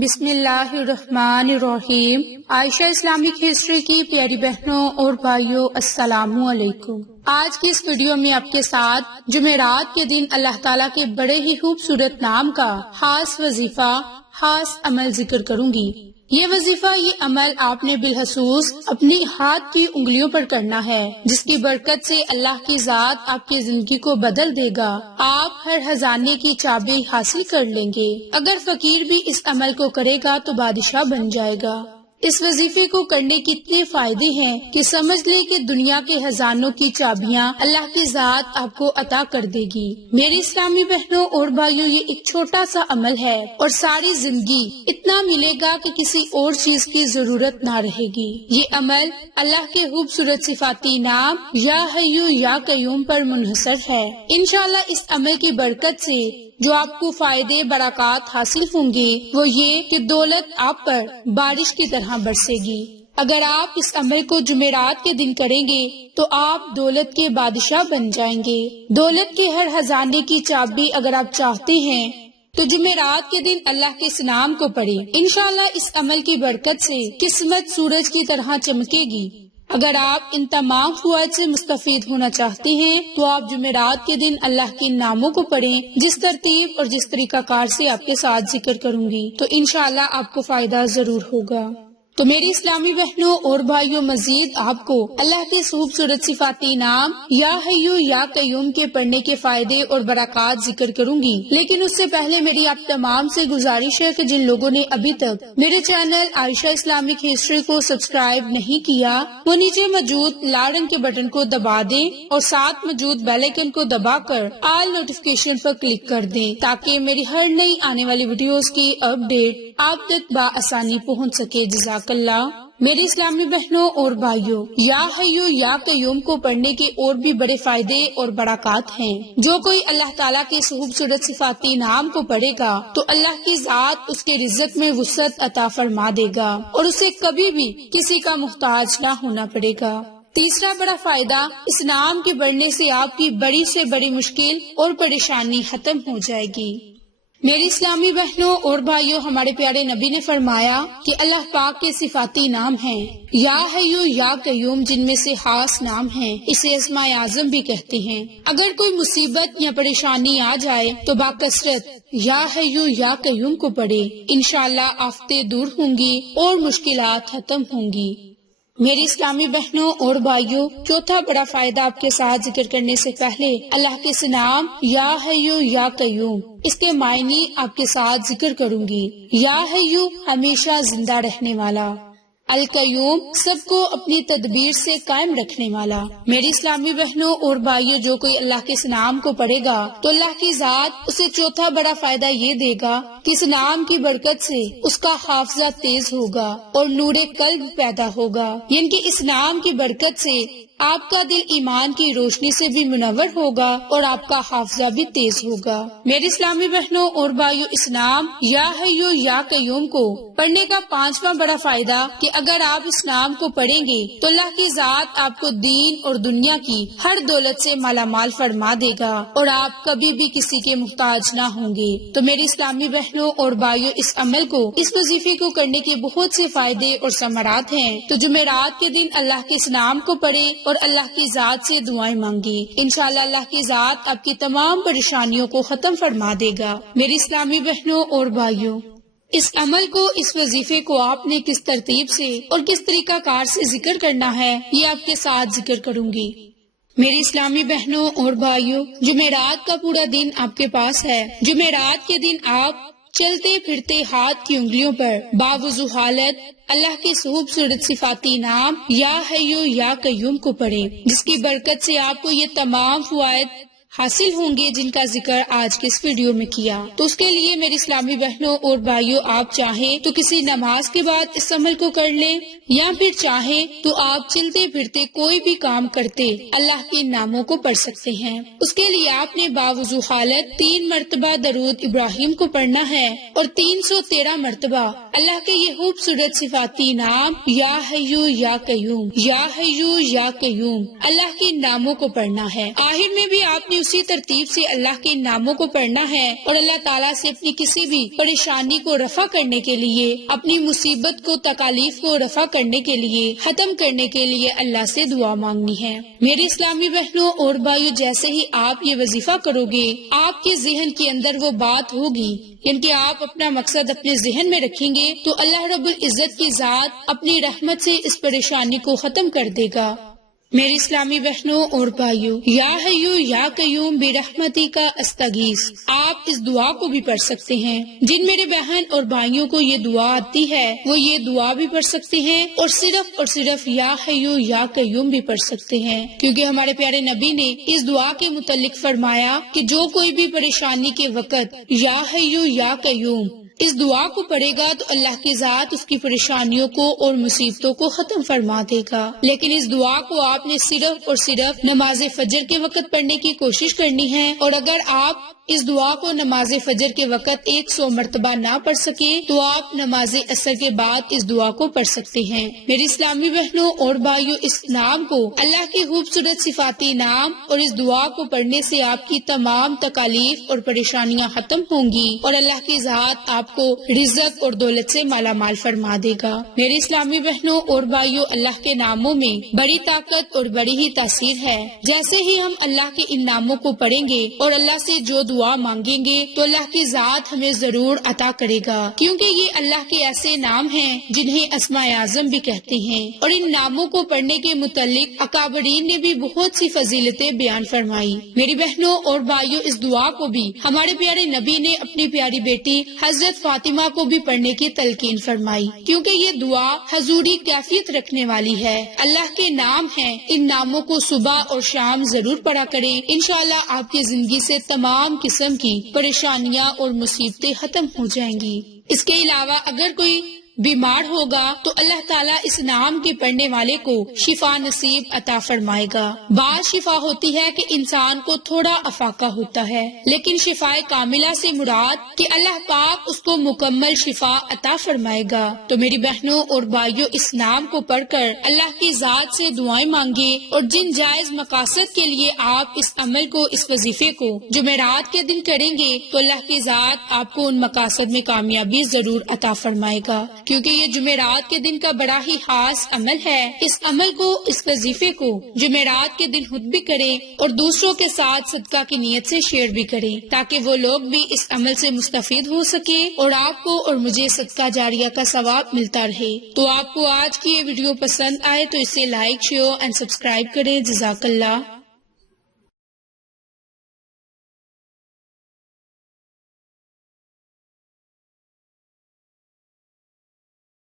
بسم اللہ الرحمن الرحیم۔ عائشہ اسلامک ہسٹری کی پیاری بہنوں اور بھائیوں، السلام علیکم۔ آج کی اس ویڈیو میں آپ کے ساتھ جمعرات کے دن اللہ تعالیٰ کے بڑے ہی خوبصورت نام کا خاص وظیفہ، خاص عمل ذکر کروں گی۔ یہ وظیفہ، یہ عمل آپ نے بالخصوص اپنی ہاتھ کی انگلیوں پر کرنا ہے، جس کی برکت سے اللہ کی ذات آپ کی زندگی کو بدل دے گا۔ آپ ہر خزانے کی چابی حاصل کر لیں گے۔ اگر فقیر بھی اس عمل کو کرے گا تو بادشاہ بن جائے گا۔ اس وظیفے کو کرنے کے اتنے فائدے ہیں کہ سمجھ لے کہ دنیا کے خزانوں کی چابیاں اللہ کی ذات آپ کو عطا کر دے گی۔ میری اسلامی بہنوں اور بھائیوں، یہ ایک چھوٹا سا عمل ہے اور ساری زندگی اتنا ملے گا کہ کسی اور چیز کی ضرورت نہ رہے گی۔ یہ عمل اللہ کے خوبصورت صفاتی نام یا حیو یا قیوم پر منحصر ہے۔ انشاءاللہ اس عمل کی برکت سے جو آپ کو فائدے برکات حاصل ہوں گے وہ یہ کہ دولت آپ پر بارش کی طرح برسے گی۔ اگر آپ اس عمل کو جمعرات کے دن کریں گے تو آپ دولت کے بادشاہ بن جائیں گے۔ دولت کے ہر خزانے کی چابی اگر آپ چاہتے ہیں تو جمعرات کے دن اللہ کے اس نام کو پڑھیں۔ انشاءاللہ اس عمل کی برکت سے قسمت سورج کی طرح چمکے گی۔ اگر آپ ان تمام فوائد سے مستفید ہونا چاہتے ہیں تو آپ جمعرات کے دن اللہ کے ناموں کو پڑھیں، جس ترتیب اور جس طریقہ کار سے آپ کے ساتھ ذکر کروں گی، تو انشاءاللہ آپ کو فائدہ ضرور ہوگا۔ تو میری اسلامی بہنوں اور بھائیوں، مزید آپ کو اللہ کے خوبصورت صفاتی نام یا حیو یا قیوم کے پڑھنے کے فائدے اور برکات ذکر کروں گی، لیکن اس سے پہلے میری آپ تمام سے گزارش ہے کہ جن لوگوں نے ابھی تک میرے چینل عائشہ اسلامک ہسٹری کو سبسکرائب نہیں کیا، وہ نیچے موجود لال رنگ کے بٹن کو دبا دیں اور ساتھ موجود بیل آئیکن کو دبا کر آل نوٹیفیکیشن پر کلک کر دیں، تاکہ میری ہر نئی آنے والی ویڈیوز کی اپڈیٹ آپ تک بآسانی پہنچ سکے۔ جزاک اللہ۔ میری اسلامی بہنوں اور بھائیوں، یا حیو یا قیوم کو پڑھنے کے اور بھی بڑے فائدے اور برکات ہیں۔ جو کوئی اللہ تعالیٰ کے خوبصورت صفاتی نام کو پڑھے گا تو اللہ کی ذات اس کے رزق میں وسعت عطا فرما دے گا اور اسے کبھی بھی کسی کا محتاج نہ ہونا پڑے گا۔ تیسرا بڑا فائدہ، اس نام کے پڑھنے سے آپ کی بڑی سے بڑی مشکل اور پریشانی ختم ہو جائے گی۔ میری اسلامی بہنوں اور بھائیوں، ہمارے پیارے نبی نے فرمایا کہ اللہ پاک کے صفاتی نام ہیں یا حیو یا قیوم، جن میں سے خاص نام ہیں، اسے اسماء اعظم بھی کہتے ہیں۔ اگر کوئی مصیبت یا پریشانی آ جائے تو باکثرت یا حیو یا قیوم کو پڑھے، انشاءاللہ آفتیں دور ہوں گی اور مشکلات ختم ہوں گی۔ میری اسلامی بہنوں اور بھائیوں، چوتھا بڑا فائدہ آپ کے ساتھ ذکر کرنے سے پہلے اللہ کے اس نام یا حیو یا قیوم، اس کے معنی آپ کے ساتھ ذکر کروں گی۔ یا حیو، ہمیشہ زندہ رہنے والا، القیوم، سب کو اپنی تدبیر سے قائم رکھنے والا۔ میری اسلامی بہنوں اور بھائیوں، جو کوئی اللہ کے اس نام کو پڑھے گا تو اللہ کی ذات اسے چوتھا بڑا فائدہ یہ دے گا کہ اس نام کی برکت سے اس کا حافظہ تیز ہوگا اور نور قلب پیدا ہوگا، یعنی کہ اس نام کی برکت سے آپ کا دل ایمان کی روشنی سے بھی منور ہوگا اور آپ کا حافظہ بھی تیز ہوگا۔ میری اسلامی بہنوں اور بھائیوں، اس نام یا حیو یا قیوم کو پڑھنے کا پانچواں بڑا فائدہ کہ اگر آپ اس نام کو پڑھیں گے تو اللہ کی ذات آپ کو دین اور دنیا کی ہر دولت سے مالا مال فرما دے گا اور آپ کبھی بھی کسی کے محتاج نہ ہوں گے۔ تو میری اسلامی بہنوں اور بھائیوں، اس عمل کو، اس وظیفے کو کرنے کے بہت سے فائدے اور ثمرات ہیں۔ تو جمعرات کے دن اللہ کے اس نام کو پڑھیں اور اللہ کی ذات سے دعائیں مانگی، انشاءاللہ اللہ کی ذات آپ کی تمام پریشانیوں کو ختم فرما دے گا۔ میری اسلامی بہنوں اور بھائیوں، اس عمل کو، اس وظیفے کو آپ نے کس ترتیب سے اور کس طریقہ کار سے ذکر کرنا ہے، یہ آپ کے ساتھ ذکر کروں گی۔ میری اسلامی بہنوں اور بھائیوں، جمعرات کا پورا دن آپ کے پاس ہے۔ جمعرات کے دن آپ چلتے پھرتے ہاتھ کی انگلیوں پر باوضو حالت اللہ کے خوبصورت صفاتی نام یا حیو یا قیوم کو پڑھیں، جس کی برکت سے آپ کو یہ تمام فوائد حاصل ہوں گے جن کا ذکر آج کے اس ویڈیو میں کیا۔ تو اس کے لیے میری اسلامی بہنوں اور بھائیوں، آپ چاہیں تو کسی نماز کے بعد اس عمل کو کر لیں، یا پھر چاہیں تو آپ چلتے پھرتے کوئی بھی کام کرتے اللہ کے ناموں کو پڑھ سکتے ہیں۔ اس کے لیے آپ نے باوضو حالت 3 مرتبہ درود ابراہیم کو پڑھنا ہے اور 313 مرتبہ اللہ کے یہ خوبصورت صفاتی نام یا حیو یا قیوم، یا حیو یا قیوم، اللہ کے ناموں کو پڑھنا ہے۔ آخر میں بھی آپ نے اسی ترتیب سے اللہ کے ناموں کو پڑھنا ہے اور اللہ تعالیٰ سے اپنی کسی بھی پریشانی کو رفع کرنے کے لیے، اپنی مصیبت کو، تکالیف کو رفع کرنے کے لیے، ختم کرنے کے لیے اللہ سے دعا مانگنی ہے۔ میری اسلامی بہنوں اور بھائیوں، جیسے ہی آپ یہ وظیفہ کرو گے، آپ کے ذہن کے اندر وہ بات ہوگی، یعنی کہ آپ اپنا مقصد اپنے ذہن میں رکھیں گے تو اللہ رب العزت کی ذات اپنی رحمت سے اس پریشانی کو ختم کر دے گا۔ میری اسلامی بہنوں اور بھائیوں، یا حیو یا قیوم برحمتی کا استغیث، آپ اس دعا کو بھی پڑھ سکتے ہیں۔ جن میرے بہن اور بھائیوں کو یہ دعا آتی ہے وہ یہ دعا بھی پڑھ سکتے ہیں اور صرف یا حیو یا قیوم بھی پڑھ سکتے ہیں، کیونکہ ہمارے پیارے نبی نے اس دعا کے متعلق فرمایا کہ جو کوئی بھی پریشانی کے وقت یا حیو یا قیوم اس دعا کو پڑھے گا تو اللہ کی ذات اس کی پریشانیوں کو اور مصیبتوں کو ختم فرما دے گا۔ لیکن اس دعا کو آپ نے صرف اور صرف نماز فجر کے وقت پڑھنے کی کوشش کرنی ہے، اور اگر آپ اس دعا کو نماز فجر کے وقت 100 مرتبہ نہ پڑھ سکیں تو آپ نماز عصر کے بعد اس دعا کو پڑھ سکتے ہیں۔ میری اسلامی بہنوں اور بھائیوں، اس نام کو اللہ کی خوبصورت صفاتی نام اور اس دعا کو پڑھنے سے آپ کی تمام تکالیف اور پریشانیاں ختم ہوں گی اور اللہ کی ذات آپ کو رزق اور دولت سے مالا مال فرما دے گا۔ میری اسلامی بہنوں اور بھائیوں، اللہ کے ناموں میں بڑی طاقت اور بڑی ہی تاثیر ہے۔ جیسے ہی ہم اللہ کے ان ناموں کو پڑھیں گے اور اللہ سے جو دعا مانگیں گے تو اللہ کی ذات ہمیں ضرور عطا کرے گا، کیونکہ یہ اللہ کے ایسے نام ہیں جنہیں اسماء اعظم بھی کہتے ہیں، اور ان ناموں کو پڑھنے کے متعلق اکابرین نے بھی بہت سی فضیلتیں بیان فرمائی۔ میری بہنوں اور بھائیوں، اس دعا کو بھی ہمارے پیارے نبی نے اپنی پیاری بیٹی حضرت فاطمہ کو بھی پڑھنے کی تلقین فرمائی، کیونکہ یہ دعا حضوری کیفیت رکھنے والی ہے۔ اللہ کے نام ہیں، ان ناموں کو صبح اور شام ضرور پڑھا کریں، انشاءاللہ آپ کی زندگی سے تمام قسم کی پریشانیاں اور مصیبتیں ختم ہو جائیں گی۔ اس کے علاوہ اگر کوئی بیمار ہوگا تو اللہ تعالیٰ اس نام کے پڑھنے والے کو شفا نصیب عطا فرمائے گا۔ بعض شفا ہوتی ہے کہ انسان کو تھوڑا افاقہ ہوتا ہے، لیکن شفا کاملہ سے مراد کہ اللہ پاک اس کو مکمل شفا عطا فرمائے گا۔ تو میری بہنوں اور بھائیوں، اس نام کو پڑھ کر اللہ کی ذات سے دعائیں مانگے، اور جن جائز مقاصد کے لیے آپ اس عمل کو، اس وظیفے کو جمعرات کے دن کریں گے تو اللہ کی ذات آپ کو ان مقاصد میں کامیابی ضرور عطا فرمائے گا، کیونکہ یہ جمعرات کے دن کا بڑا ہی خاص عمل ہے۔ اس عمل کو، اس وظیفے کو جمعرات کے دن خود بھی کریں اور دوسروں کے ساتھ صدقہ کی نیت سے شیئر بھی کریں، تاکہ وہ لوگ بھی اس عمل سے مستفید ہو سکے اور آپ کو اور مجھے صدقہ جاریہ کا ثواب ملتا رہے۔ تو آپ کو آج کی یہ ویڈیو پسند آئے تو اسے لائک، شیئر اینڈ سبسکرائب کریں۔ جزاک اللہ۔